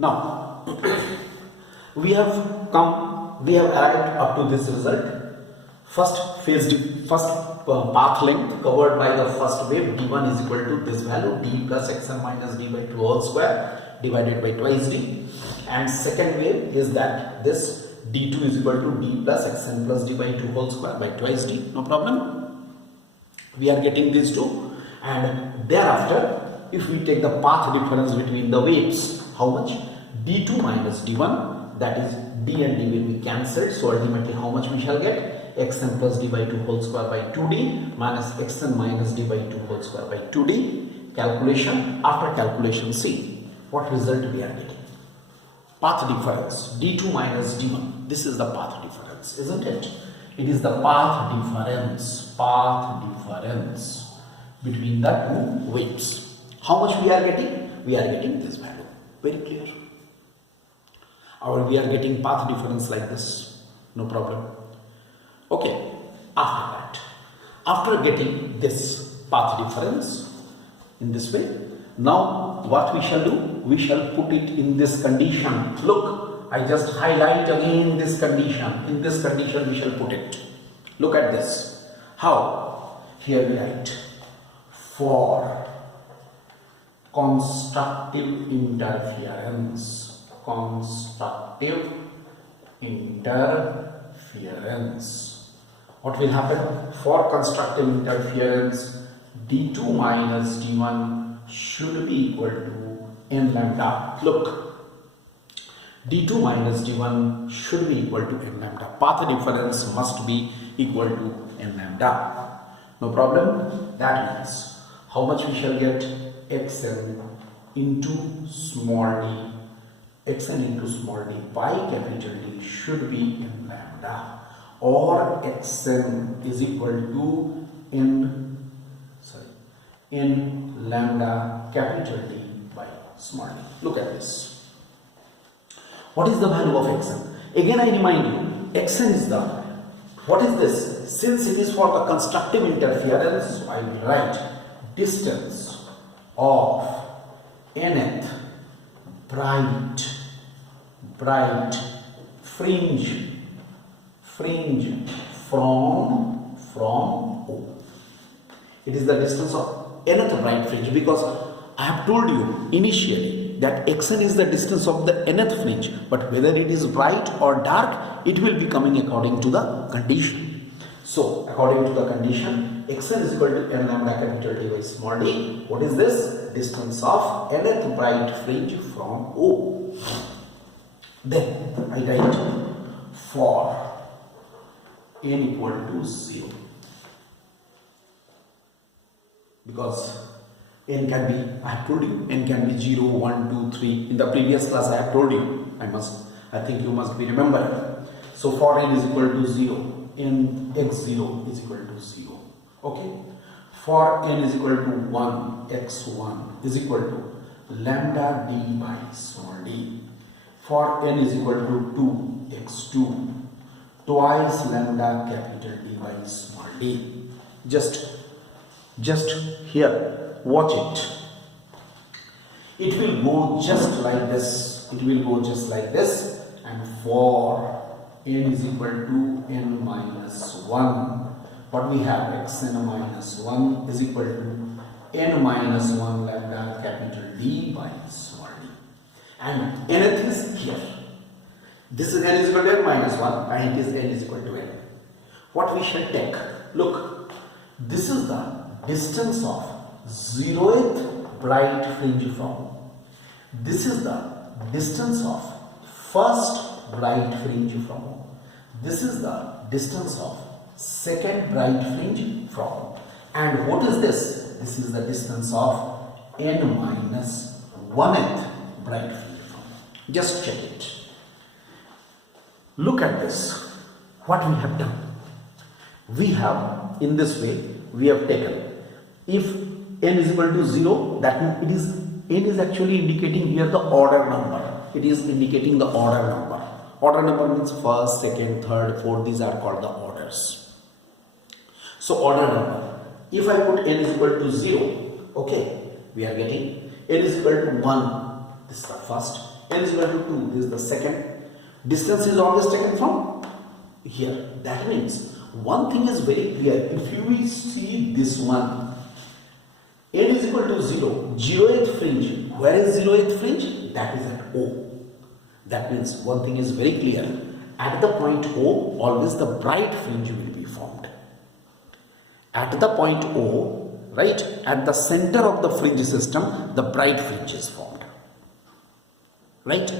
Now we have arrived up to this result. First path length covered by the first wave d1 is equal to this value d plus xn minus d by 2 whole square divided by twice d, and second wave is that this d2 is equal to d plus xn plus d by 2 whole square by twice d. No problem, we are getting these two, and thereafter if we take the path difference between the waves, how much? d2 minus d1, that is d and d will be cancelled, so ultimately how much we shall get? xn plus d by 2 whole square by 2d minus xn minus d by 2 whole square by 2d. Calculation, after calculation, see what result we are getting. Path difference d2 minus d1, this is the path difference, isn't it? It is the path difference between the two waves. How much we are getting? We are getting this value. Very clear. Or we are getting path difference like this. No problem. Okay, after that, after getting this path difference in this way, now what we shall do? We shall put it in this condition. Look, I just highlight again this condition. In this condition we shall put it. Look at this. How? Here we write, for constructive interference. What will happen? For constructive interference, d2 minus d1 should be equal to n lambda. Look, d2 minus d1 should be equal to n lambda. Path difference must be equal to n lambda. No problem. That means how much we shall get? xn into small d, xn into small d by capital D should be n lambda, or xn is equal to n lambda capital D by small d. Look at this. What is the value of xn? Again I remind you, xn is the, what is this? Since it is for the constructive interference, I will write distance of nth bright fringe from O. It is the distance of nth bright fringe, because I have told you initially that xn is the distance of the nth fringe, but whether it is bright or dark, it will be coming according to the condition. So according to the condition, xn is equal to n lambda capital D by small d. What is this? Distance of nth bright fringe from O. Then I write for n equal to 0, because n can be, I have told you, n can be 0, 1, 2, 3. In the previous class I have told you, I think you must be remembered. So for n is equal to 0, n x0 is equal to 0. Okay. For n is equal to 1, x1 is equal to lambda d by small d. For n is equal to 2, x2 twice lambda capital D by small d. Just here, watch it. It will go just like this. And for n is equal to n minus 1. What we have? xn minus 1 is equal to n minus 1 lambda capital D by small d. And nth is here. This is n is equal to n minus 1 and it is n is equal to n. What we shall take? Look, this is the distance of 0th bright fringe from O. This is the distance of first bright fringe from O. This is the distance of second bright fringe from O. And what is this? This is the distance of n minus 1th bright fringe from O. Just check it. Look at this. What we have done? We have, in this way, we have taken, if n is equal to 0, that means n is actually indicating here the order number. It is indicating the order number. Order number means first, second, third, fourth. These are called the orders. So order number. If I put n is equal to 0, okay, we are getting n is equal to 1. This is the first. n is equal to 2. This is the second. Distance is always taken from here. That means one thing is very clear. If you will see this one, n is equal to 0, 0th fringe. Where is 0th fringe? That is at O. That means one thing is very clear. At the point O, always the bright fringe will be formed. At the point O, right, at the center of the fringe system, the bright fringe is formed. Right?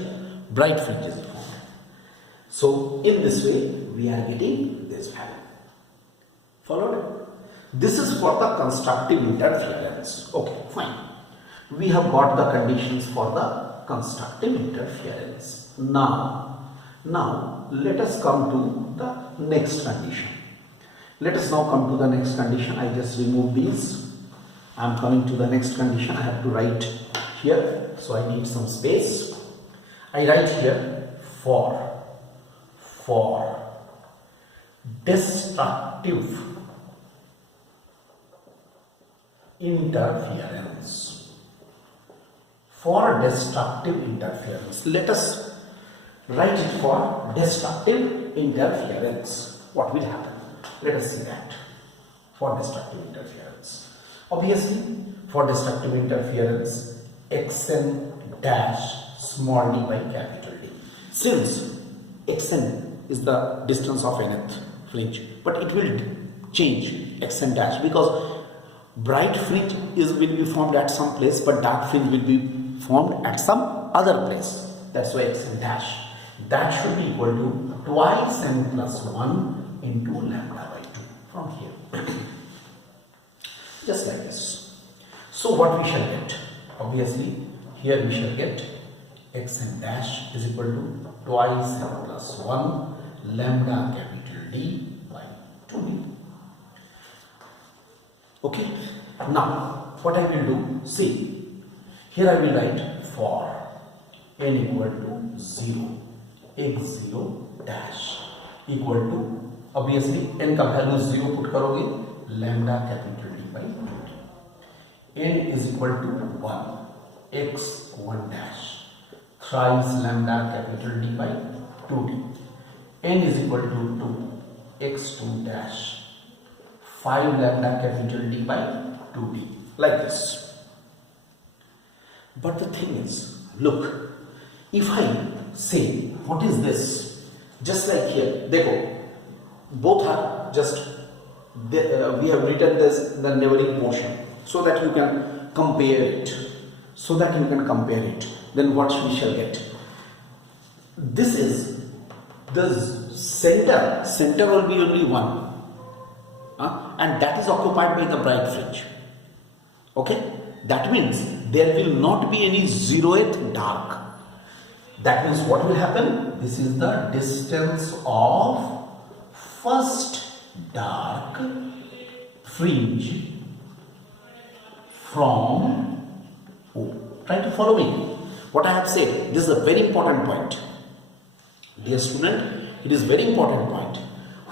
Bright fringe is formed. So, in this way, we are getting this value. Followed? This is for the constructive interference. Okay, fine. We have got the conditions for the constructive interference. Now, let us come to the next condition. Let us now come to the next condition. I just remove these. I am coming to the next condition. I have to write here. So, I need some space. I write here for destructive interference. For destructive interference. Let us write it for destructive interference. What will happen? Let us see that. For destructive interference. Obviously, for destructive interference, xn dash small d by capital D. Since xn is the distance of nth fringe, but it will change xn dash because bright fringe will be formed at some place, but dark fringe will be formed at some other place. That's why xn dash. That should be equal to twice n plus 1 into lambda by 2 from here. Just like this. So what we shall get? Obviously, here we shall get xn dash is equal to twice n plus 1 lambda capital D by 2D. Okay. Now, what I will do, see, here I will write for n equal to 0, x0 dash equal to, obviously n का value 0 put करोगे, lambda capital D by 2D. n is equal to 1, x1 dash thrice lambda capital D by 2D. n is equal to 2, x2 dash 5 lambda capital D by 2D, like this. But the thing is, look, if I say, what is this? Just like here, देखो, both are just, we have written this in the neighboring portion so that you can compare it. Then what we shall get? This is the center will be only one. And that is occupied by the bright fringe. Okay? That means there will not be any 0th dark. That means what will happen? This is the distance of first dark fringe from O. Try to follow me. What I have said, this is a very important point. Dear student, it is very important point.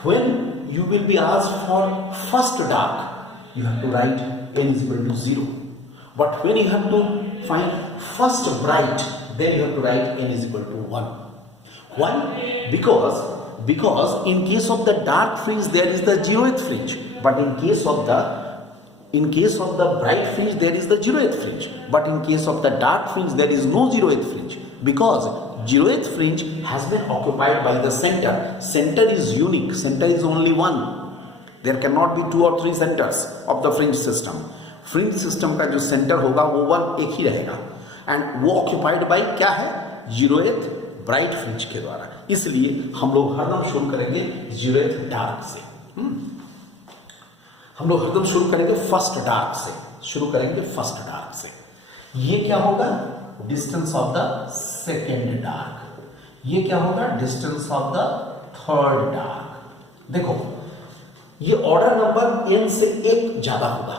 When you will be asked for first dark, you have to write n is equal to 0. But when you have to find first bright, then you have to write n is equal to 1. Why? Because in case of the dark fringe there is the 0th fringe, but in case of the bright fringe there is the 0th fringe, but in case of the dark fringe there is no 0th fringe, because 0th fringe has been occupied by the center. Center is unique, center is only one. There cannot be 2 or 3 centers of the fringe system. Fringe system का जो centre होगा वो one एक ही रहेगा and वो occupied by क्या है 0th bright fringe के द्वारा. इसलिए हम लोग हरदम शुरू करेंगे 0th डार्क से. हम लोग हरदम शुरू करेंगे फर्स्ट डार्क से. ये क्या होगा? Distance of the second dark. ये क्या होगा? Distance of the third dark. देखो ये ऑर्डर नंबर n से एक ज्यादा होगा.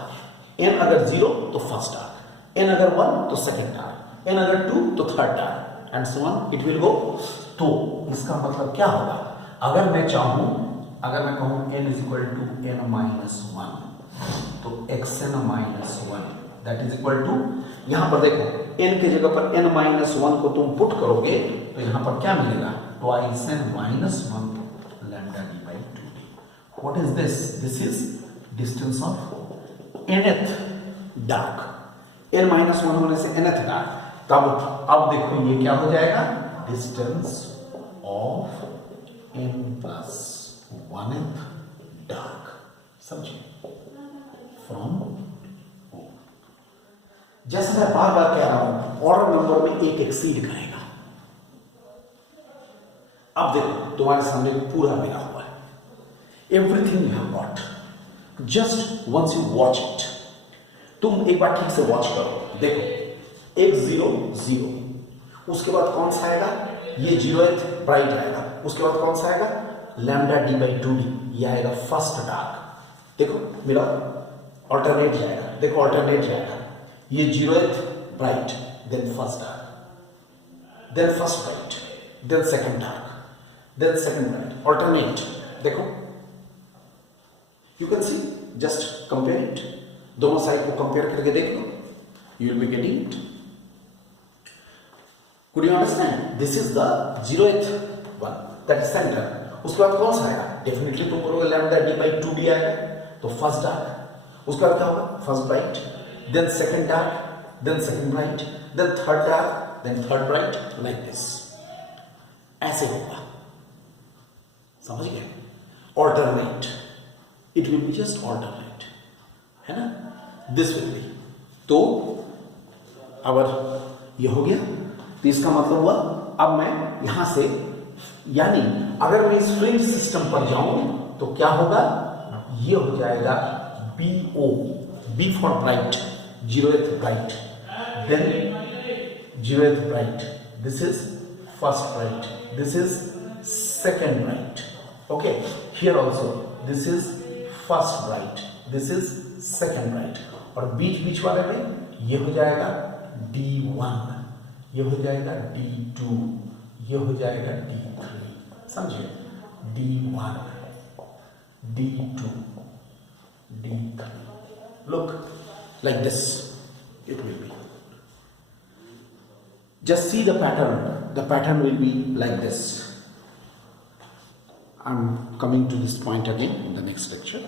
n अगर 0 तो फर्स्ट डार्क, n अगर 1 तो सेकेंड डार्क, n अगर 2 तो third dark and so on it will go. तो इसका मतलब क्या होगा? अगर मैं कहूं n is equal to n minus 1 तो xn minus 1 that is equal to, यहां पर देखो n की जगह पर n-1 को तुम पुट करोगे तो यहां पर क्या मिलेगा, twice n minus 1 lambda d by 2d. What is this? This is distance of nth dark. n-1 होने से nth dark. तब अब देखो ये क्या हो जाएगा, distance of n plus 1th dark. समझिए, फ्रॉम, जैसे मैं बार बार कह रहा हूं, ऑर्डर नंबर में एक एक्सीड करेगा. अब देखो तुम्हारे सामने पूरा मिला हुआ है, everything you have got, just once you watch it. तुम एक बार ठीक से वॉच करो, देखो 1 0 0, उसके बाद कौन सा आएगा, ये 0th ब्राइट आएगा, उसके बाद कौन सा आएगा, लैम्डा डी बाई 2d, ये आएगा फर्स्ट डार्क. देखो मिला, ऑल्टरनेट जाएगा, देखो ऑल्टरनेट जाएगा, ये 0th bright, then first dark, then first bright, then second dark, then second bright, alternate. देखो you can see, just compare it, दोनों साइड को कंपेयर करके देख लो, you will be getting it. Could you understand? This is the 0th one, that is center. उसके बाद कौन सा आएगा, डेफिनेटली तुम बोलोगे लैम्डा डी बाई 2d आएगा, तो फर्स्ट डार्क. उसके बाद क्या होगा, first bright, then second dark, then second bright, then third dark, then third bright, like this. ऐसे होगा, समझ गए, alternate, it will be just alternate, है ना, दिस विल बी. तो अगर ये हो गया तो इसका मतलब हुआ, अब मैं यहां से, यानी अगर मैं इस फ्रिंज सिस्टम पर जाऊं तो क्या होगा, ये हो जाएगा BO, B for bright, 0th bright, then 0th bright, this is first bright, this is second bright. Okay, here also this is first bright, this is second bright, और बीच बीच वाले में ये हो जाएगा D1, ये हो जाएगा D2, ये हो जाएगा D3. समझिए, D1, D2, D3. Look like this it will be. Just see the pattern. The pattern will be like this. I'm coming to this point again in the next lecture.